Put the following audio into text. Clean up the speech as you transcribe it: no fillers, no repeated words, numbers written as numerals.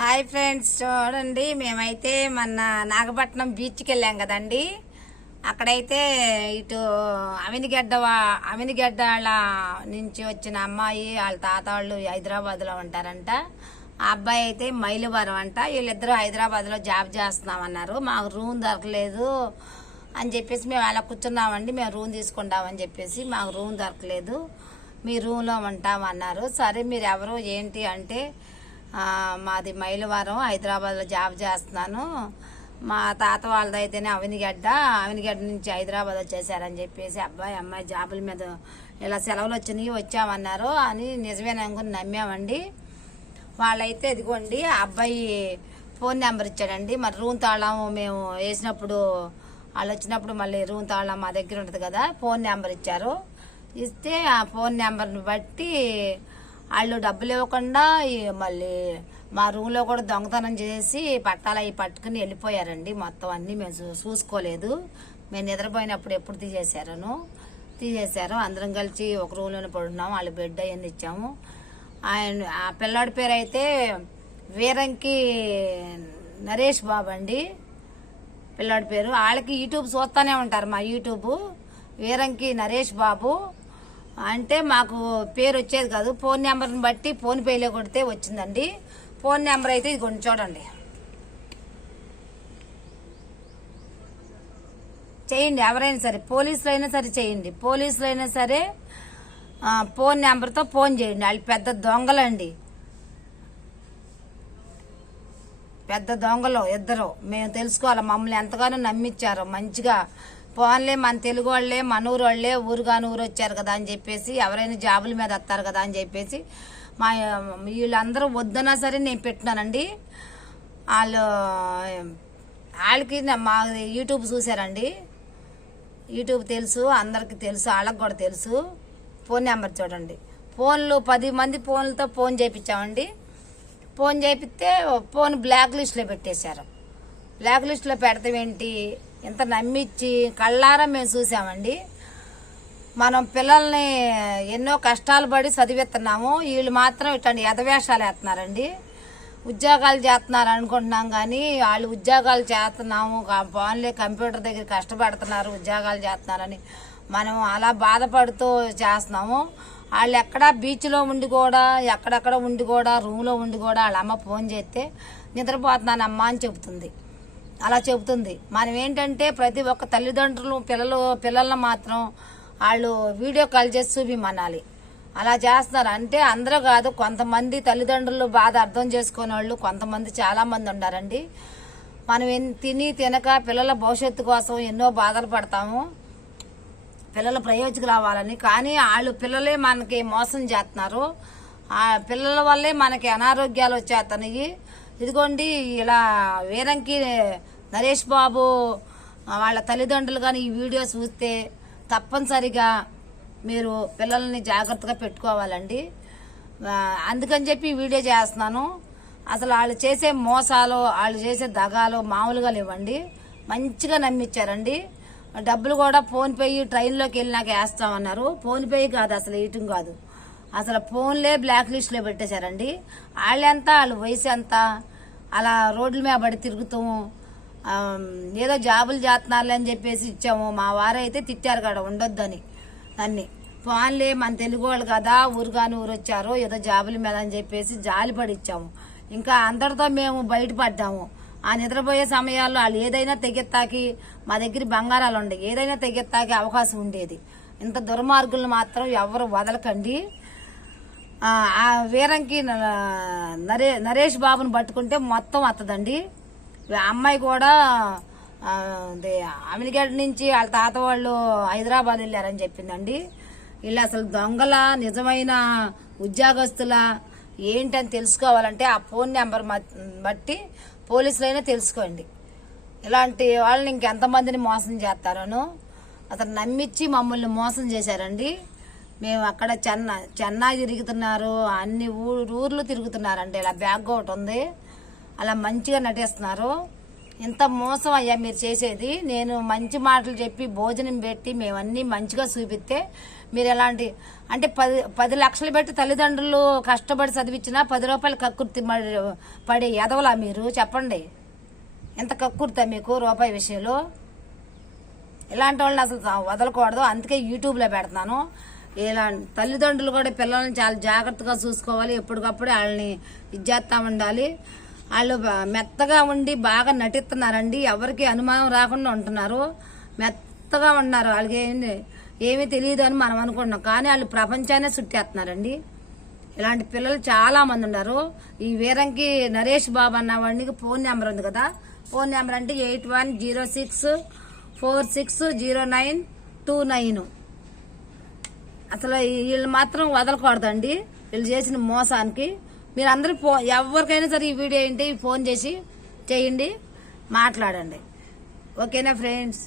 Hi friends, చూడండి మేమైతే మొన్న నాగపట్నం బీచ్కి వెళ్ళాం కదండి. అక్కడైతే ఇటు అవినిగడ్డ వాళ్ళ నుంచి వచ్చిన అమ్మాయి వాళ్ళ తాత వాళ్ళు హైదరాబాద్లో ఉంటారంట. ఆ అబ్బాయి అయితే మైలువరం అంట. వీళ్ళిద్దరూ హైదరాబాద్లో జాబ్ చేస్తున్నామన్నారు. మాకు రూమ్ దొరకలేదు అని చెప్పేసి మేము అలా కూర్చున్నామండి. మేము రూమ్ తీసుకుంటామని చెప్పేసి మాకు రూమ్ దొరకలేదు, మీ రూమ్లో ఉంటామన్నారు. సరే మీరు ఎవరు ఏంటి అంటే, మాది మైలవరం, హైదరాబాద్లో జాబ్ చేస్తున్నాను, మా తాత వాళ్ళదైతేనే అవినిగడ్డ నుంచి హైదరాబాద్ వచ్చేసారని చెప్పేసి అమ్మాయి జాబుల మీద ఇలా సెలవులు వచ్చినాయి వచ్చామన్నారు అని నిజమేననుకుని నమ్మామండి. వాళ్ళైతే ఇదిగోండి ఆ అబ్బాయి ఫోన్ నెంబర్ ఇచ్చాడండి. మరి రూమ్ తాళం మేము వేసినప్పుడు వాళ్ళు వచ్చినప్పుడు మళ్ళీ రూమ్ తాళం మా దగ్గర ఉంటుంది కదా, ఫోన్ నెంబర్ ఇచ్చారు. ఇస్తే ఆ ఫోన్ నెంబర్ని బట్టి వాళ్ళు డబ్బులు ఇవ్వకుండా మళ్ళీ మా రూమ్లో కూడా దొంగతనం చేసి పట్టాలు అవి పట్టుకుని వెళ్ళిపోయారండి. మొత్తం అన్నీ మేము చూసుకోలేదు. మేము నిద్రపోయినప్పుడు ఎప్పుడు తీసేశారు. అందరం కలిసి ఒక రూమ్లోనే పడున్నాము. వాళ్ళ బెడ్ అవన్నీ ఇచ్చాము. ఆ పిల్లాడి పేరు అయితే వీరంకి నరేష్ బాబు అండి పిల్లాడి పేరు. వాళ్ళకి యూట్యూబ్ చూస్తూనే ఉంటారు, మా యూట్యూబ్. వీరంకి నరేష్ బాబు అంటే మాకు పేరు వచ్చేది కాదు, ఫోన్ నెంబర్ని బట్టి ఫోన్ పేలో కొడితే వచ్చిందండి. ఫోన్ నెంబర్ అయితే ఇది కొంచెం చూడండి, చేయండి. ఎవరైనా సరే, పోలీసులు అయినా సరే చేయండి, పోలీసులు అయినా సరే ఫోన్ నెంబర్తో ఫోన్ చేయండి. వాళ్ళు పెద్ద దొంగలండి, పెద్ద దొంగలు ఇద్దరు. మేము తెలుసుకోవాలి, మమ్మల్ని ఎంతగానో నమ్మించారు మంచిగా. పోన్లే మన తెలుగు వాళ్ళే, మన ఊరు వాళ్ళే, ఊరుగాని ఊరు వచ్చారు కదా అని చెప్పేసి, ఎవరైనా జాబుల మీద వస్తారు కదా అని చెప్పేసి వీళ్ళందరూ వద్దన్నా సరే నేను పెట్టినానండి. వాళ్ళకి మా యూట్యూబ్ చూసారండి, యూట్యూబ్ తెలుసు, అందరికి తెలుసు, వాళ్ళకి కూడా తెలుసు. ఫోన్ నెంబర్ చూడండి. 10 మంది ఫోన్లతో ఫోన్ చేయించామండి. ఫోన్ చేపిస్తే ఫోన్ బ్లాక్ లిస్ట్లో పెట్టేశారు. బ్లాక్ లిస్ట్లో పెడతాం ఏంటి, ఇంత నమ్మిచ్చి కళ్ళారా మేము చూసామండి. మనం పిల్లల్ని ఎన్నో కష్టాలు పడి చదివిస్తున్నాము, వీళ్ళు మాత్రం ఇట్లాంటి ఎదవేషాలు వేస్తున్నారండి. ఉద్యోగాలు చేస్తున్నారు అనుకుంటున్నాం కానీ వాళ్ళు ఉద్యోగాలు చేస్తున్నాము, ఫోన్లే కంప్యూటర్ దగ్గర కష్టపడుతున్నారు, ఉద్యోగాలు చేస్తున్నారని మనం అలా బాధపడుతూ చేస్తున్నాము. వాళ్ళు ఎక్కడ బీచ్లో ఉండి కూడా, ఎక్కడెక్కడ ఉండి కూడా, రూమ్లో ఉండి కూడా వాళ్ళ అమ్మ ఫోన్ చేస్తే నిద్రపోతున్నానమ్మా అని చెబుతుంది. అలా చెబుతుంది. మనం ఏంటంటే ప్రతి ఒక్క తల్లిదండ్రులు పిల్లలను మాత్రం వాళ్ళు వీడియో కాల్ చేసి చూపిమనాలి. అలా చేస్తున్నారు అంటే అందరూ కాదు, కొంతమంది తల్లిదండ్రులు బాధ అర్థం చేసుకునే వాళ్ళు కొంతమంది చాలామంది ఉన్నారండి. మనం తినక పిల్లల భవిష్యత్తు కోసం ఎన్నో బాధలు పడతాము, పిల్లల ప్రయోజకులు అవ్వాలని. కానీ వాళ్ళు పిల్లలే మనకి మోసం చేస్తున్నారు. ఆ పిల్లల వల్లే మనకి అనారోగ్యాలు వచ్చేస్తున్నాయి. ఇదిగోండి ఇలా వీరంకి నరేష్ బాబు వాళ్ళ తల్లిదండ్రులు కానీ ఈ వీడియో చూస్తే తప్పనిసరిగా మీరు పిల్లల్ని జాగ్రత్తగా పెట్టుకోవాలండి. అందుకని చెప్పి ఈ వీడియో చేస్తున్నాను. అసలు వాళ్ళు చేసే మోసాలు, వాళ్ళు చేసే దగాలు మామూలుగా లేవండి. మంచిగా నమ్మించారండి. డబ్బులు కూడా ఫోన్పే ట్రైన్లోకి వెళ్ళినాక వేస్తామన్నారు. ఫోన్పే కాదు, అసలు వేయటం కాదు, అసలు ఫోన్లే బ్లాక్ లిస్ట్లో పెట్టేశారండి. వాళ్ళెంత, వాళ్ళ వయసు ఎంత, అలా రోడ్ల మీద పడి తిరుగుతాము. ఏదో జాబులు చేస్తున్నారులే అని చెప్పేసి ఇచ్చాము. మా వారైతే తిట్టారు కదా ఉండొద్దని. అన్ని ఫోన్లే మన తెలుగు వాళ్ళు కదా, ఊరుగాని ఊరు వచ్చారు, ఏదో జాబుల మీద అని చెప్పేసి జాలిపడి ఇచ్చాము. ఇంకా అందరితో మేము బయటపడ్డాము. ఆ నిద్రపోయే సమయాల్లో వాళ్ళు ఏదైనా తెగెత్తాకి, మా దగ్గర బంగారాలు ఉండేవి, ఏదైనా తెగెత్తాకి అవకాశం ఉండేది. ఇంత దుర్మార్గులను మాత్రం ఎవరు వదలకండి. ఆ వీరంకి నరేష్ బాబుని పట్టుకుంటే మొత్తం వస్తుందండి. అమ్మాయి కూడా అమినిగడ్డ నుంచి వాళ్ళ తాత వాళ్ళు హైదరాబాద్ వెళ్ళారని చెప్పిందండి. వీళ్ళు అసలు దొంగల, నిజమైన ఉద్యోగస్తుల ఏంటని తెలుసుకోవాలంటే ఆ ఫోన్ నెంబర్ బట్టి పోలీసులైనా తెలుసుకోండి. ఇలాంటి వాళ్ళని ఇంకెంతమందిని మోసం చేస్తారను అతను నమ్మించి మమ్మల్ని మోసం చేశారండి. మేము అక్కడ చెన్నై తిరుగుతున్నారు, అన్ని ఊర్లు తిరుగుతున్నారంటే ఇలా బ్యాగ్ ఒకటి ఉంది, అలా మంచిగా నటిస్తున్నారు. ఇంత మోసం అయ్యా మీరు చేసేది. నేను మంచి మాటలు చెప్పి భోజనం పెట్టి మేమన్నీ మంచిగా చూపిస్తే మీరు ఎలాంటి అంటే 10 లక్షలు పెట్టి తల్లిదండ్రులు కష్టపడి చదివించినా 10 రూపాయలు కక్కుర్తి పడే ఎదవలా మీరు? చెప్పండి, ఎంత కక్కుర్తా మీకు రూపాయి విషయంలో? ఇలాంటి వాళ్ళని అసలు వదలకూడదు. అందుకే యూట్యూబ్లో పెడుతున్నాను. ఇలా తల్లిదండ్రులు కూడా పిల్లల్ని చాలా జాగ్రత్తగా చూసుకోవాలి. ఎప్పటికప్పుడు వాళ్ళని ఇచ్చేస్తా ఉండాలి. వాళ్ళు మెత్తగా ఉండి బాగా నటిస్తున్నారండి. ఎవరికి అనుమానం రాకుండా ఉంటున్నారు. మెత్తగా ఉన్నారు. వాళ్ళకి ఏమీ తెలియదు అని మనం అనుకుంటున్నాం, కానీ వాళ్ళు ప్రపంచాన్ని చుట్టేస్తున్నారండి. ఇలాంటి పిల్లలు చాలా మంది ఉన్నారు. ఈ వీరంకి నరేష్ బాబు అన్న వాడికి ఫోన్ నెంబర్ ఉంది కదా, ఫోన్ నెంబర్ అంటే 8106460929. అసలు వీళ్ళు మాత్రం వదలకూడదండి, వీళ్ళు చేసిన మోసానికి. మీరందరూ ఎవరికైనా సరే ఈ వీడియో ఏంటి ఫోన్ చేసి చేయండి, మాట్లాడండి. ఓకేనా ఫ్రెండ్స్?